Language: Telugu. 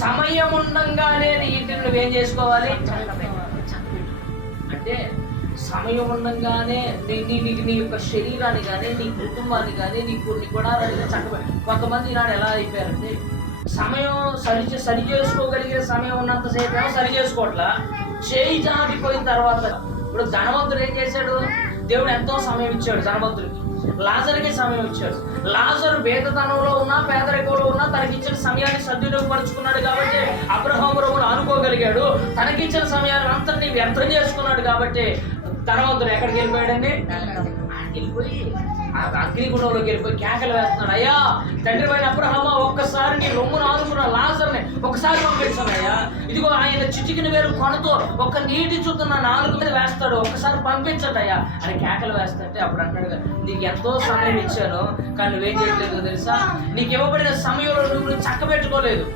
సమయం ఉండంగానే వీటిని నువ్వేం చేసుకోవాలి? అంటే సమయం ఉండంగానే నీ యొక్క శరీరాన్ని కానీ, నీ కుటుంబాన్ని కానీ, నీ కొన్ని గుణాలని చక్కబెట్టి. కొంతమంది ఈనాడు ఎలా అయిపోయారంటే సమయం సరి చేసుకోగలిగే సమయం ఉన్నంతసేపు ఏమో సరి చేసుకోవట్లా, చేయి జారిపోయిన తర్వాత. ఇప్పుడు ధనవంతుడు ఏం చేశాడు? దేవుడు ఎంతో సమయం ఇచ్చాడు ధనవంతుడికి, లాజరుకి సమయం ఇచ్చాడు. లాజరు పేదతనంలో ఉన్నా, పేదరికంలో ఉన్నా తనకిచ్చిన సమయాన్ని సద్వినియోగపరుచుకున్నాడు కాబట్టి అబ్రహాము రొమ్మును ఆనుకోగలిగాడు. తనకిచ్చిన సమయాన్ని అంతటినీ వ్యర్థం చేసుకున్నాడు కాబట్టి ధనవంతుడు ఎక్కడికి వెళ్ళిపోయాడండి? వెళ్ళిపోయి ఆ అగ్నిగుండంలోకి వెళ్ళిపోయి కేకలు వేస్తున్నాడు, అయ్యా తండ్రి పైన అబ్రహామా, ఒక్కసారి నీ రొమ్మును ఆనుకున్న లాజర్ని ఒకసారి పంపించానయ్యా. ఇదిగో ఆయన చిటికిన వేరు కొనతో ఒక నీటి చుట్టూ నా నాలుగు మీద వేస్తాడు, ఒక్కసారి పంపించండి అయ్యా అని కేకలు వేస్తుంటే అప్పుడు అంటాడు, నీకు ఎంతో సమయం ఇచ్చాను కానీ నువ్వేం చేయట్లేదు తెలుసా? నీకు ఇవ్వబడిన సమయంలో నువ్వు చక్కబెట్టుకోలేదు.